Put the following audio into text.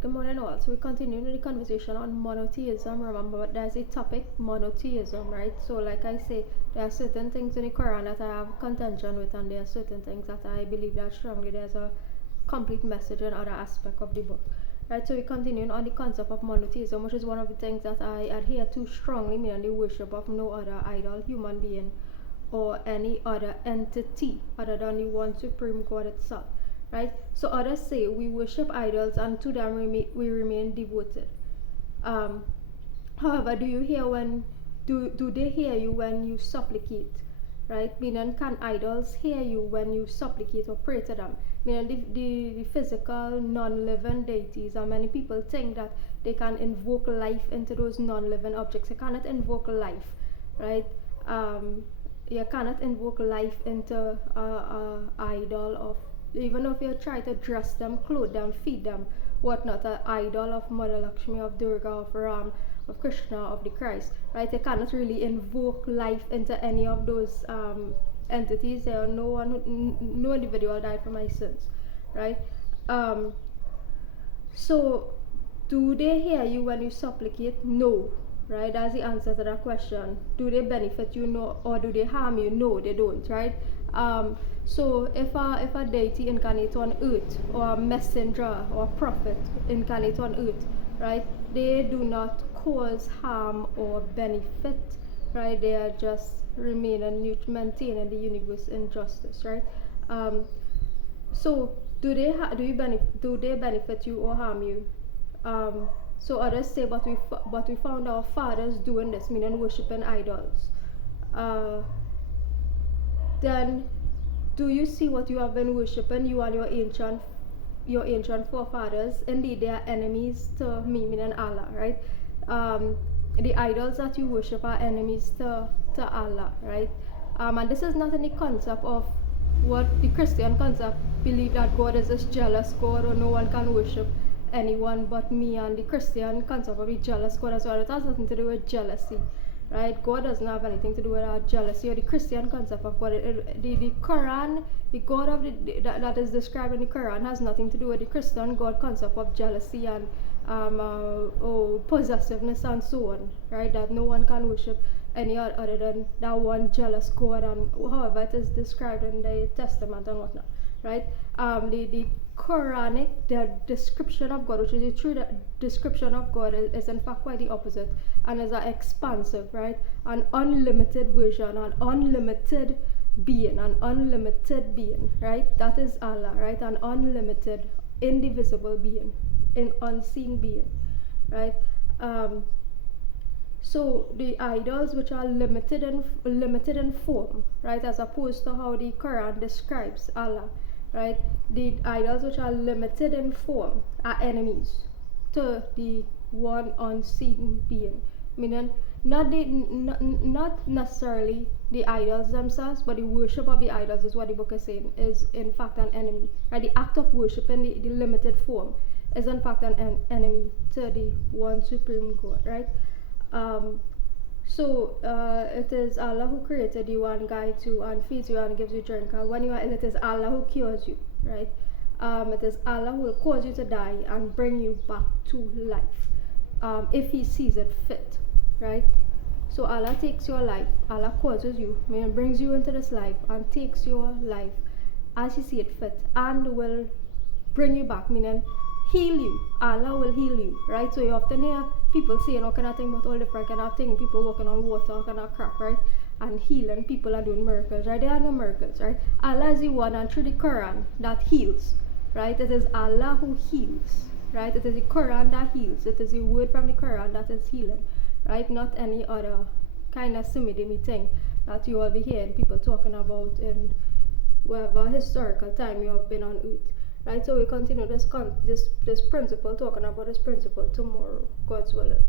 good morning all. So we're continuing the conversation on monotheism. Remember, there's a topic, monotheism, right? So like I say, there are certain things in the Quran that I have contention with, and there are certain things that I believe that strongly there's a complete message in other aspect of the book. Right, so we're continuing on the concept of monotheism, which is one of the things that I adhere to strongly, meaning the worship of no other idol, human being, or any other entity other than the one supreme God itself. Right, so others say we worship idols and to them we remain devoted. um, However, do you hear when do they hear you when you supplicate? Right, meaning can idols hear you when you supplicate or pray to them? Meaning the physical non-living deities, and many people think that they can invoke life into those non-living objects. You cannot invoke life, right? You cannot invoke life into a idol of, even if you try to dress them, clothe them, feed them, whatnot, an idol of Mother Lakshmi, of Durga, of Ram, of Krishna, of the Christ, right? You cannot really invoke life into any of those entities. There are no individual died for my sins, right? So do they hear you when you supplicate? No, right? That's the answer to that question. Do they benefit you? No. Or do they harm you? No, they don't, right? So if a deity incarnate on earth, or a messenger or a prophet incarnate on earth, right, they do not cause harm or benefit, right? They are just maintaining the universe in justice, right? So do they benefit you or harm you? So others say, but we found our fathers doing this, meaning worshiping idols. Then do you see what you have been worshiping, you and your ancient forefathers? Indeed, they are enemies to me, meaning Allah, right? The idols that you worship are enemies to Allah, right? And this is not any concept of what the Christian concept believe, that God is this jealous God, or no one can worship anyone but me, and the Christian concept of the jealous God as well. It has nothing to do with jealousy, right? God doesn't have anything to do with our jealousy, or the Christian concept of God. The Quran, the God of that is described in the Quran, has nothing to do with the Christian God concept of jealousy and possessiveness and so on, right? That no one can worship any other than that one jealous God, and however it is described in the Testament and whatnot, right? The Quranic, the description of God, which is the true description of God, is in fact quite the opposite, and is an expansive, right, an unlimited version, an unlimited being, right? That is Allah, right? An unlimited, indivisible being, an unseen being, right? So the idols, which are limited in form, right, as opposed to how the Quran describes Allah, right? The idols which are limited in form are enemies to the one unseen being, meaning not necessarily the idols themselves, but the worship of the idols is what the book is saying is in fact an enemy, right? The act of worship in the limited form is in fact an enemy to the one supreme God, right? So it is Allah who created you and guides you and feeds you and gives you drink, and when you are ill, it is Allah who cures you, right? It is Allah who will cause you to die and bring you back to life, if He sees it fit, right? So Allah takes your life, Allah causes you, meaning brings you into this life and takes your life as He sees it fit, and will bring you back, meaning heal you. Allah will heal you, right? So you often hear people saying all kind of things about all different kind of things, people walking on water, all kind of crap, right? And healing, people are doing miracles, right? There are no miracles, right? Allah is the one, and through the Quran, that heals, right? It is Allah who heals, right? It is the Quran that heals. It is the word from the Quran that is healing, right? Not any other kind of simidimi thing that you will be hearing people talking about in whatever historical time you have been on earth. Right, so we continue this principle, talking about this principle tomorrow, God's willing.